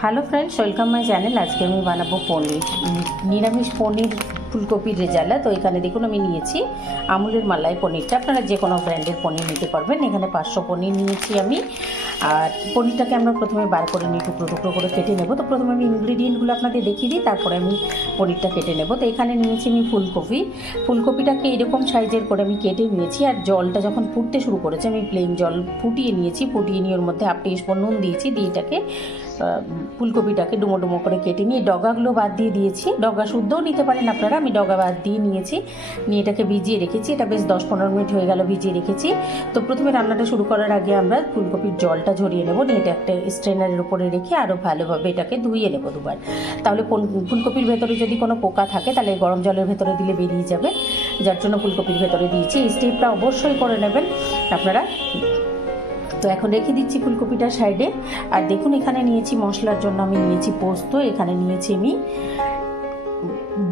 Hello friends, welcome my channel. আজকে আমি বানাবো পনির, নিরামিষ পনির ফুলকপির রেজালা। তো এখানে দেখুন আমি নিয়েছি আমুলের মালাই পনিরটা। আপনারা যে কোনো ব্র্যান্ডের পনির নিতে পারবেন। এখানে 500 পনির নিয়েছি আমি। আর পনিরটাকে আমরা প্রথমে বার করে নিই, টুকরো টুকরো করে কেটে নেব। তো প্রথমে আমি ইনগ্রিডিয়েন্টগুলো আপনাদের দেখিয়ে দিই, তারপরে আমি পনিরটা কেটে নেব। তো এখানে নিয়েছি আমি ফুলকপিটাকে এরকম সাইজের করে আমি কেটে নিয়েছি। আর জলটা যখন ফুটতে শুরু করেছে আমি প্লেন জল ফুটিয়ে নিয়েছি। ফুটিয়ে নিয়ে ওর মধ্যে 1 টিস্পুন নুন দিয়েছি। দিয়ে এটাকে ফুলকপিটাকে ডুমো ডুমো করে কেটে নিয়ে ডগাগুলো বাদ দিয়ে দিয়েছি। ডগা শুদ্ধও নিতে পারেন আপনারা, আমি ডগা বাদ দিয়ে নিয়েছি। নিয়ে এটাকে ভিজিয়ে রেখেছি। এটা বেশ 10-15 মিনিট হয়ে গেল ভিজিয়ে রেখেছি। তো প্রথমে রান্নাটা শুরু করার আগে আমরা ফুলকপির জলটা ঝরিয়ে নেব। নিয়ে এটা একটা স্ট্রেনারের উপরে রেখে আরও ভালোভাবে এটাকে ধুয়ে নেব 2বার। তাহলে ফুলকপির ভেতরে যদি কোনো পোকা থাকে তাহলে গরম জলের ভেতরে দিলে বেরিয়ে যাবে, যার জন্য ফুলকপির ভেতরে দিয়েছি। এই স্টেপটা অবশ্যই করে নেবেন আপনারা। তো এখন রেখে দিচ্ছি ফুলকপিটা সাইডে। আর দেখুন এখানে নিয়েছি মশলার জন্য আমি নিয়েছি পোস্ত। এখানে নিয়েছি আমি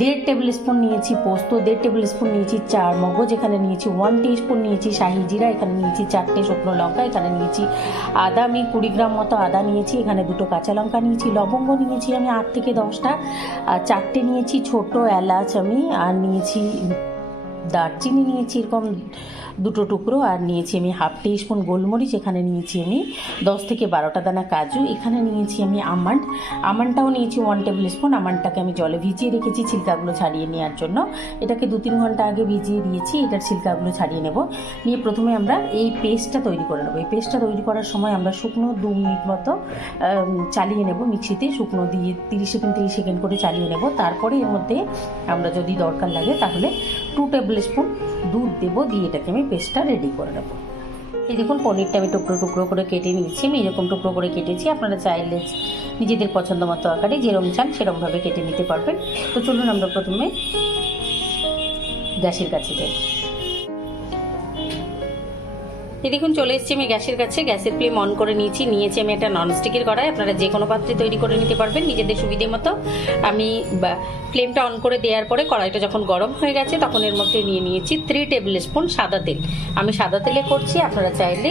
1.5 টেবিল স্পুন নিয়েছি পোস্ত, 1.5 টেবিল স্পুন নিয়েছি চার মগজ, এখানে নিয়েছি 1 টিস্পুন নিয়েছি শাহি জিরা, এখানে নিয়েছি 4টে শুকনো লঙ্কা, এখানে নিয়েছি আদা, আমি 20 গ্রাম মতো আদা নিয়েছি, এখানে 2টো কাঁচা লঙ্কা নিয়েছি, লবঙ্গ নিয়েছি আমি 8 থেকে 10টা, আর 4টে নিয়েছি ছোট এলাচ আমি, আর নিয়েছি দারচিনি নিয়েছি এরকম 2টো টুকরো, আর নিয়েছি আমি 1/2 টিস্পুন গোলমরিচ, এখানে নিয়েছি আমি 10 থেকে 12টা দানা কাজু, এখানে নিয়েছি আমি আমন্ডটাও নিয়েছি 1 টেবিল স্পুন। আমন্ডটাকে আমি জলে ভিজিয়ে রেখেছি ছিলকাগুলো ছাড়িয়ে নেওয়ার জন্য। এটাকে 2-3 ঘন্টা আগে ভিজিয়ে দিয়েছি। এটার ছিলকাগুলো ছাড়িয়ে নেব। নিয়ে প্রথমে আমরা এই পেস্টটা তৈরি করে নেব। এই পেস্টটা তৈরি করার সময় আমরা শুকনো 2 মিনিট মতো চালিয়ে নেব মিক্সিতে, শুকনো দিয়ে 30 সেকেন্ড করে চালিয়ে নেব। তারপরে এর মধ্যে আমরা যদি দরকার লাগে তাহলে 2 টেবিল স্পুন দুধ দেবো। দিয়ে এটাকে আমি পেস্টটা রেডি করে নেব। এই দেখুন পনিরটা আমি টুকরো টুকরো করে কেটে নিয়েছি। আমি এরকম টুকরো করে কেটেছি। আপনারা চাইলে নিজেদের পছন্দ মতো আকারে যেরকম চান সেরকমভাবে কেটে নিতে পারবেন। তো চলুন আমরা প্রথমে গ্যাসের কাছে যাই। এই দেখুন চলে এসেছি আমি গ্যাসের কাছে। গ্যাসের ফ্লেম অন করে নিয়েছি আমি একটা ননস্টিকের কড়াই। আপনারা যে কোনো পাত্রে তৈরি করে নিতে পারবেন নিজেদের সুবিধে মতো। আমি ফ্লেমটা অন করে দেওয়ার পরে কড়াইটা যখন গরম হয়ে গেছে তখন এর মধ্যে নিয়ে নিয়েছি 3 টেবিল স্পুন সাদা তেল। আমি সাদা তেলে করছি, আপনারা চাইলে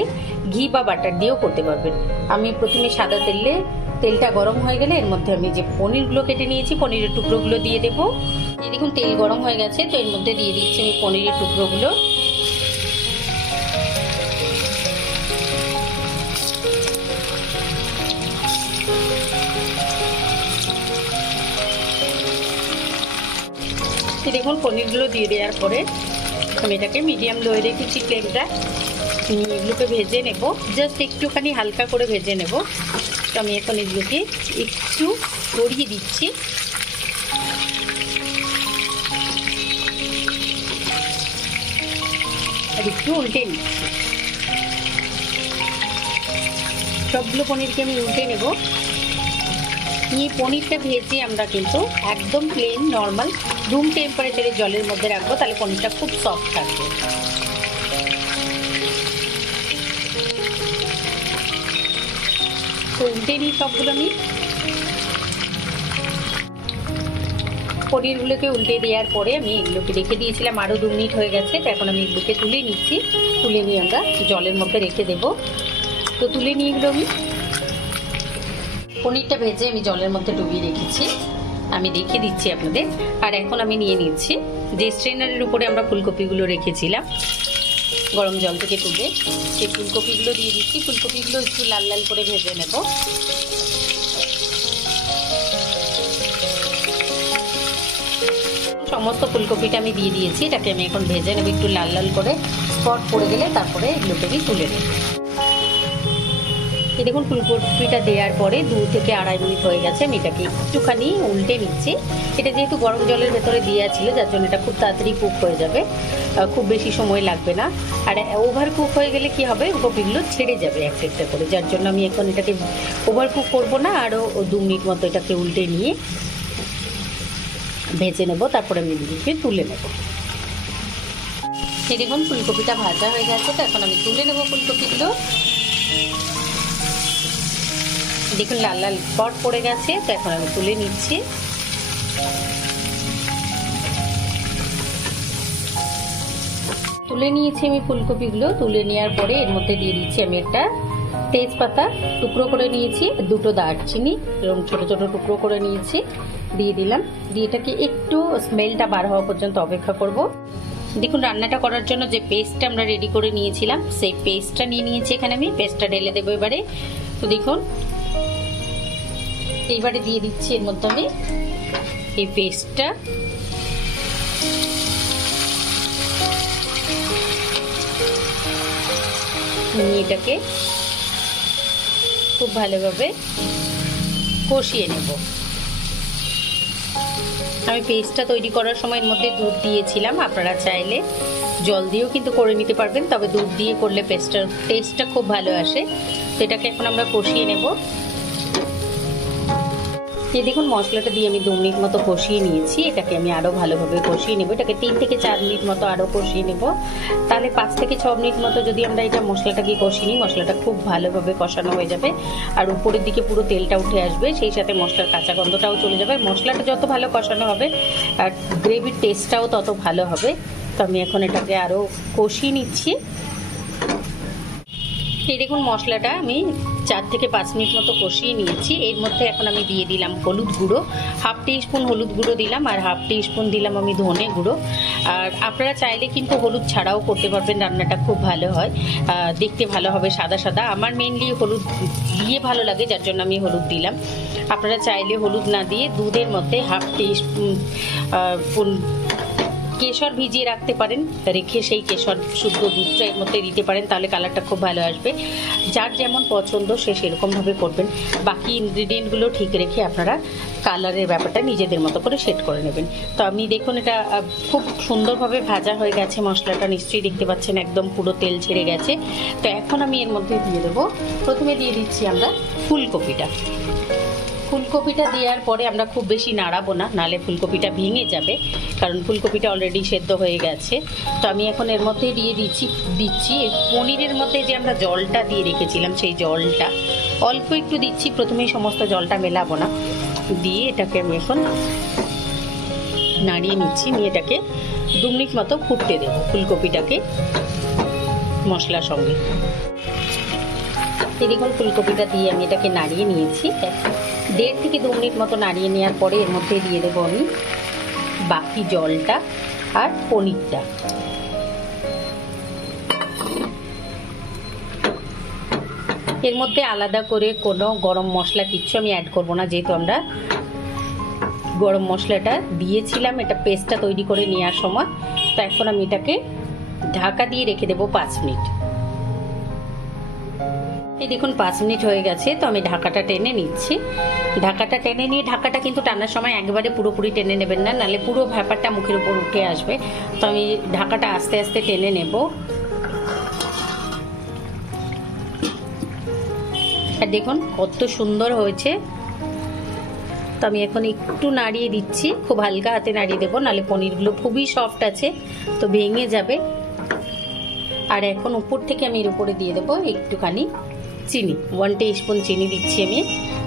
ঘি বা বাটার দিয়েও করতে পারবেন। আমি প্রথমে সাদা তেলটা গরম হয়ে গেলে এর মধ্যে আমি যে পনিরগুলো কেটে নিয়েছি পনিরের টুকরোগুলো দিয়ে দেবো। এই দেখুন তেল গরম হয়ে গেছে, তো এর মধ্যে দিয়ে দিচ্ছি আমি পনিরের টুকরোগুলো। দেখুন পনিরগুলো দিয়ে দেওয়ার পরে আমি এটাকে মিডিয়াম লোয়ে রেখেছি ফ্লেমটা। এগুলোকে ভেজে নেব, জাস্ট একটুখানি হালকা করে ভেজে নেব। তো আমি এখন এগুলোকে একটু গড়িয়ে দিচ্ছি। আর একটু উল্টে নিচ্ছি। সবগুলো পনিরকে আমি উল্টে নেব। এই পনিরটা ভেজে আমরা কিন্তু একদম প্লেন নর্মাল রুম টেম্পারেচারের জলের মধ্যে রাখবো, তাহলে পনিরটা খুব সফট থাকবে। তো উল্টে নিই সবগুলো। আমি পনিরগুলোকে উল্টে দেওয়ার পরে আমি এগুলোকে রেখে দিয়েছিলাম, আরও 2 মিনিট হয়ে গেছে। তো এখন আমি এগুলোকে তুলে নিচ্ছি। তুলে নিয়ে আমরা জলের মধ্যে রেখে দেব। তো তুলে নিয়ে এগুলো আমি পনিরটা ভেজে আমি জলের মধ্যে ডুবিয়ে রেখেছি, আমি দেখিয়ে দিচ্ছি আপনাদের। আর এখন আমি নিয়ে নিচ্ছি যে স্ট্রেনারের উপরে আমরা ফুলকপিগুলো রেখেছিলাম গরম জল থেকে তুলে, সেই ফুলকপিগুলো দিয়ে দিচ্ছি। ফুলকপিগুলো একটু লাল লাল করে ভেজে নেব। সমস্ত ফুলকপিটা আমি দিয়ে দিয়েছি। এটাকে আমি এখন ভেজে নেব একটু লাল লাল করে। স্পট পড়ে গেলে তারপরে এগুলোকে আমি তুলে নেব। এই দেখুন ফুলকপিটা দেওয়ার পরে 2 থেকে 2.5 মিনিট হয়ে গেছে। আমি এটাকে একটুখানি উল্টে নিচ্ছি। এটা যেহেতু গরম জলের ভেতরে দেওয়া ছিল যার জন্য এটা খুব তাড়াতাড়ি কুক হয়ে যাবে, খুব বেশি সময় লাগবে না। আর ওভার কুক হয়ে গেলে কি হবে, কপিগুলো ছেড়ে যাবে একটা করে, যার জন্য আমি এখন এটাকে ওভার কুক করবো না। আরও 2 মিনিট মতো এটাকে উল্টে নিয়ে ভেজে নেব, তারপরে আমি এগুলোকে তুলে নেব। এই দেখুন ফুলকপিটা ভাজা হয়ে গেছে। তো এখন আমি তুলে নেব ফুলকপিগুলো। দেখুন লাল লাল স্পট পড়ে গেছে। তো এখন আমি তুলে নিচ্ছি। তুলে নিয়েছি আমি ফুলকপিগুলো। তুলে নেওয়ার পরে এর মধ্যে দিয়ে দিচ্ছি আমি একটা তেজপাতা টুকরো করে নিয়েছি, দুটো দারচিনি এরকম ছোট ছোট টুকরো করে নিয়েছি, দিয়ে দিলাম। দিয়ে এটাকে একটু স্মেলটা বার হওয়া পর্যন্ত অপেক্ষা করব। দেখুন রান্নাটা করার জন্য যে পেস্টটা আমরা রেডি করে নিয়েছিলাম সেই পেস্টটা নিয়ে নিয়েছি এখানে আমি। পেস্টটা ঢেলে দেবো এবারে। তো দেখুন এইবারে দিয়ে দিচ্ছি এর মধ্যে আমি এই পেস্টটা। এটাকে খুব ভালোভাবে কষিয়ে নেব। আমি পেস্টটা তৈরি করার সময় এর মধ্যে দুধ দিয়েছিলাম, আপনারা চাইলে জল দিয়েও কিন্তু করে নিতে পারবেন, তবে দুধ দিয়ে করলে পেস্টটার টেস্টটা খুব ভালো আসে। তো এটাকে এখন আমরা কষিয়ে নেব। এই দেখুন মশলাটা দিয়ে আমি 2 মিনিট মতো কষিয়ে নিয়েছি। এটাকে আমি আরও ভালোভাবে কষিয়ে নেব। এটাকে 3 থেকে 4 মিনিট মতো আরও কষিয়ে নেব। তাহলে 5 থেকে 6 মিনিট মতো যদি আমরা এটা মশলাটাকে কষিয়ে নিই, মশলাটা খুব ভালোভাবে কষানো হয়ে যাবে আর উপরের দিকে পুরো তেলটা উঠে আসবে, সেই সাথে মশলার কাঁচা গন্ধটাও চলে যাবে। মশলাটা যত ভালো কষানো হবে আর গ্রেভির টেস্টটাও তত ভালো হবে। তো আমি এখন এটাকে আরও কষিয়ে নিচ্ছি। এই দেখুন মশলাটা আমি 4 থেকে 5 মিনিট মতো কষিয়ে নিয়েছি। এর মধ্যে এখন আমি দিয়ে দিলাম হলুদ গুঁড়ো, 1/2 টিস্পুন হলুদ গুঁড়ো দিলাম আর 1/2 টিস্পুন দিলাম আমি ধনে গুঁড়ো। আর আপনারা চাইলে কিন্তু হলুদ ছাড়াও করতে পারবেন, রান্নাটা খুব ভালো হয়, দেখতে ভালো হবে সাদা সাদা। আমার মেনলি হলুদ দিয়ে ভালো লাগে, যার জন্য আমি হলুদ দিলাম। আপনারা চাইলে হলুদ না দিয়ে দুধের মধ্যে 1/2 টিস্পুন কেশর ভিজিয়ে রাখতে পারেন, রেখে সেই কেশর শুদ্ধ দুধটা এর মধ্যে দিতে পারেন, তাহলে কালারটা খুব ভালো আসবে। যার যেমন পছন্দ সে সেরকমভাবে করবেন। বাকি ইনগ্রিডিয়েন্টগুলো ঠিক রেখে আপনারা কালারের ব্যাপারটা নিজেদের মতো করে সেট করে নেবেন। তো আমি দেখুন এটা খুব সুন্দরভাবে ভাজা হয়ে গেছে, মশলাটা নিশ্চয়ই দেখতে পাচ্ছেন একদম পুরো তেল ছেড়ে গেছে। তো এখন আমি এর মধ্যে দিয়ে দেবো, প্রথমে দিয়ে দিচ্ছি আমরা ফুলকপিটা। ফুলকপিটা দেওয়ার পরে আমরা খুব বেশি নাড়াবো না, নালে ফুলকপিটা ভেঙে যাবে, কারণ ফুলকপিটা অলরেডি সেদ্ধ হয়ে গেছে। তো আমি এখন এর মধ্যে দিয়ে দিচ্ছি পনিরের মধ্যে যে আমরা জলটা দিয়ে রেখেছিলাম সেই জলটা অল্প একটু দিচ্ছি। প্রথমেই সমস্ত জলটা মেলাবো না, দিয়ে এটাকে আমি এখন নাড়িয়ে নিচ্ছি। নিয়ে এটাকে 2 মিনিট মতো ফুটতে দেবো ফুলকপিটাকে মশলার সঙ্গে। এই দেখুন ফুলকপিটা দিয়ে আমি এটাকে নাড়িয়ে নিয়েছি। 1.5 থেকে 2 মিনিট মতো নাড়িয়ে নেওয়ার পরে এর মধ্যে দিয়ে দেবো আমি বাকি জলটা আর পনিরটা। এর মধ্যে আলাদা করে কোনো গরম মশলা কিচ্ছু আমি অ্যাড করব না, যেহেতু আমরা গরম মশলাটা দিয়েছিলাম এটা পেস্টটা তৈরি করে নেওয়ার সময়। তো এখন আমি এটাকে ঢাকা দিয়ে রেখে দেবো 5 মিনিট। এই দেখুন 5 মিনিট হয়ে গেছে। তো আমি ঢাকাটা টেনে নিচ্ছি। ঢাকাটা টেনে নিয়ে, ঢাকাটা কিন্তু টানার সময় একবারে পুরোপুরি টেনে নেবেন না, নাহলে পুরো ব্যাপারটা মুখের উপর উঠে আসবে। তো আমি ঢাকাটা আস্তে আস্তে টেনে নেব। আর দেখুন কত সুন্দর হয়েছে। তো আমি এখন একটু নাড়িয়ে দিচ্ছি, খুব হালকা হাতে নাড়িয়ে দেবো, নাহলে পনিরগুলো খুবই সফট আছে তো ভেঙে যাবে। আর এখন উপর থেকে আমি এর উপরে দিয়ে দেবো একটুখানি চিনি, 1 টিস্পুন চিনি দিচ্ছি আমি।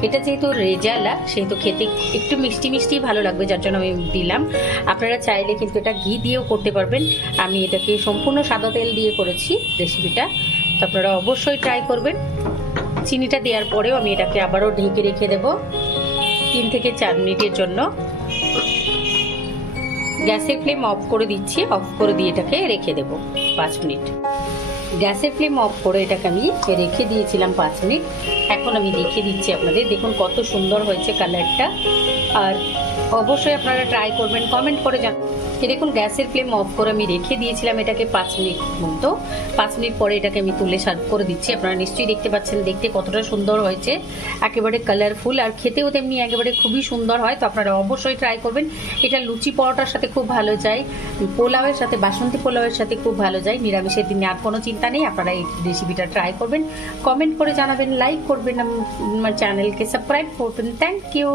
এটা যেহেতু রেজালা সেহেতু খেতে একটু মিষ্টি মিষ্টি ভালো লাগবে, যার জন্য আমি দিলাম। আপনারা চাইলে কিন্তু এটা ঘি দিয়েও করতে পারবেন। আমি এটাকে সম্পূর্ণ সাদা তেল দিয়ে করেছি রেসিপিটা, তো আপনারা অবশ্যই ট্রাই করবেন। চিনিটা দেওয়ার পরেও আমি এটাকে আবারও ঢেকে রেখে দেবো 3 থেকে 4 মিনিটের জন্য। গ্যাসের ফ্লেম অফ করে দিচ্ছি, অফ করে দিয়ে এটাকে রেখে দেবো 5 মিনিট। গ্যাসের ফ্লেম অফ করে এটাকে আমি রেখে দিয়েছিলাম 5 মিনিট। এখন আমি দেখিয়ে দিচ্ছি আপনাদের, দেখুন কত সুন্দর হয়েছে কালারটা। আর অবশ্যই আপনারা ট্রাই করবেন, কমেন্ট করে জানান। দেখুন গ্যাসের ফ্লেম অফ করে আমি রেখে দিয়েছিলাম এটাকে 5 মিনিট মতো। 5 মিনিট পরে এটাকে আমি তুলে সার্ভ করে দিচ্ছি। আপনারা নিশ্চয়ই দেখতে পাচ্ছেন দেখতে কতটা সুন্দর হয়েছে, একেবারে কালারফুল, আর খেতেও তেমনি একেবারে খুবই সুন্দর হয়। তো আপনারা অবশ্যই ট্রাই করবেন। এটা লুচি পরোটার সাথে খুব ভালো যায়, পোলাওয়ের সাথে, বাসন্তী পোলাওয়ের সাথে খুব ভালো যায়। নিরামিষের দিনে আর কোনো চিন্তা নেই, আপনারা এই রেসিপিটা ট্রাই করবেন, কমেন্ট করে জানাবেন, লাইক করবেন, আমার চ্যানেলকে সাবস্ক্রাইব করবেন। Thank you.